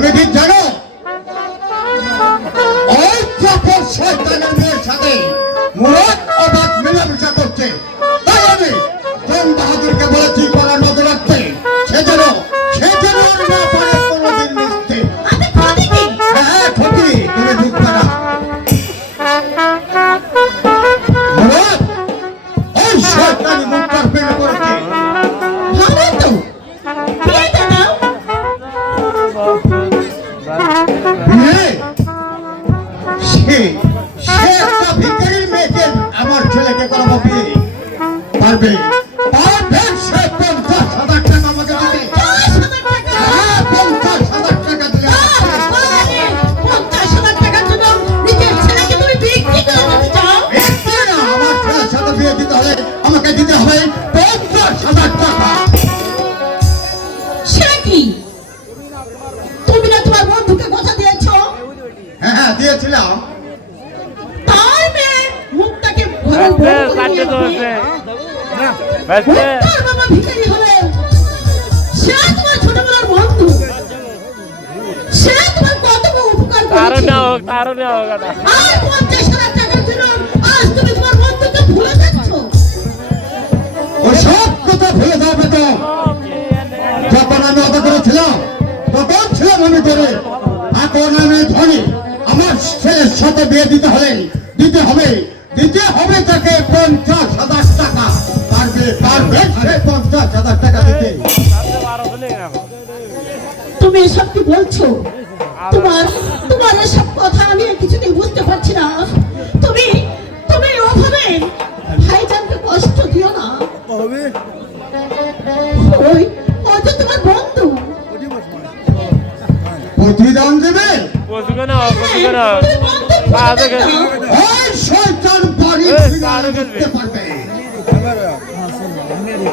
আমি ঠিক জানো? ওই চাপের সাথে মূলত অবাক মেলামেশা করছে। সে একটা ভিখারির মেয়েকে আমার ছেলেকে করাবো বিয়ে পারবে? পারবে? সে পঞ্চাশ হাজার টাকা আমাকে দিতে দশ হাজার টাকা হ্যাঁ পঞ্চাশ হাজার টাকা দিলে আহ, বলে, পঞ্চাশ হাজার টাকার জন্য নিজের ছেলেকে তুমি বিক্রি করে দিতে চাও একটু না, আমার ছেলের সাথে বিয়ে দিতে হলে আমাকে দিতে হবে পঞ্চাশ হাজার টাকা। কি? তুমি না তোমার বন্ধুকে কথা দিয়েছ? হ্যাঁ হ্যাঁ দিয়েছিলাম। টাকার জন্য আজ তুমি তোমার বন্ধুকে ভুলে যাচ্ছ? ওই সব কথা ভুলে যাবে তো। যখন আমি অত করেছিলাম তখন ছিলাম আমি করে এখন আমি ধনী আমার ছেলের সাথে বিয়ে দিতে হলে দিতে হবে। দিতে হবে তাকে পঞ্চাশ পঞ্চাশ হাজার টাকা দিতে। তুমি এসব কি বলছো? তোমার তোমার এসব কথা আমি কিছুতেই বুঝতে পারছি না। তুমি তুমি ওভাবে ভাইজানকে কষ্ট দিও না। ওই ও তো তোমার বন্ধু। প্রতিদান দেবে। পারবে।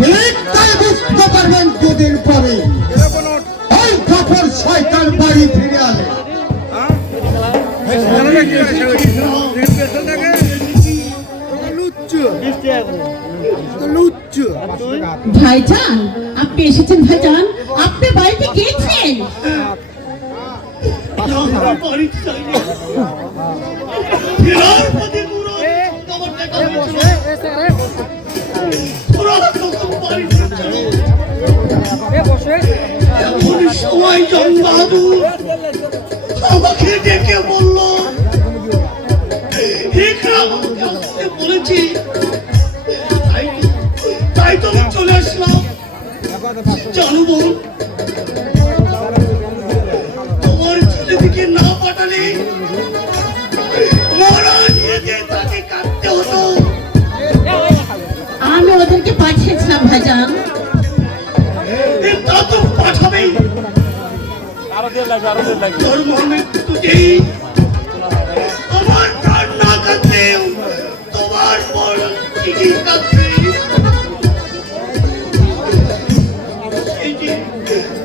ঠিক তাই বুঝতে পারবেন দুদিন পরে। ওই কাপড় শয়তান বাড়ি ফিরে আলে ভাইজান আপনি এসেছেন ভাইজান? আপনি বাড়িতে গিয়েছেন ফেরার জঙ্গবাহাদুর আমাকে ডেকে বলল বলেছি তাই তো আমি চলে আসলাম জানো বোন তোমার ছেলেদিকে না পাঠালে মরা নিয়ে কাটতে হতো আমি ওদেরকে পাঠিয়েছিলাম, ভাইজান। আরও দেড় লাগবে আরও দেড় লাগবে তোর মৃত্যু যেই আমার প্রাণ না কাঁদলেও তোমার পর ঠিকই কাঁদবে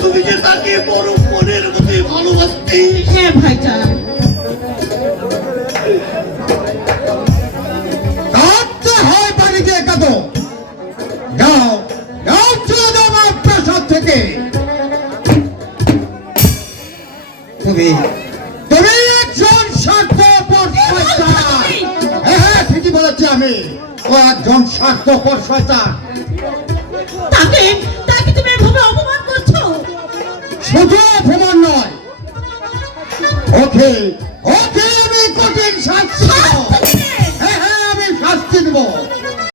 তুমি যে তাকে বড় মনের মধ্যে ভালোবাসতে। হ্যাঁ ভাইজান। কাঁদতে তুমি। তুমি একজন স্বার্থপর শয়তান। হ্যাঁ হ্যাঁ ঠিকই বলেছি আমি। ও একজন স্বার্থপর শয়তান। তাকে তাকে তুমি এভাবে অপমান করছ? শুধু অপমান নয় ওকে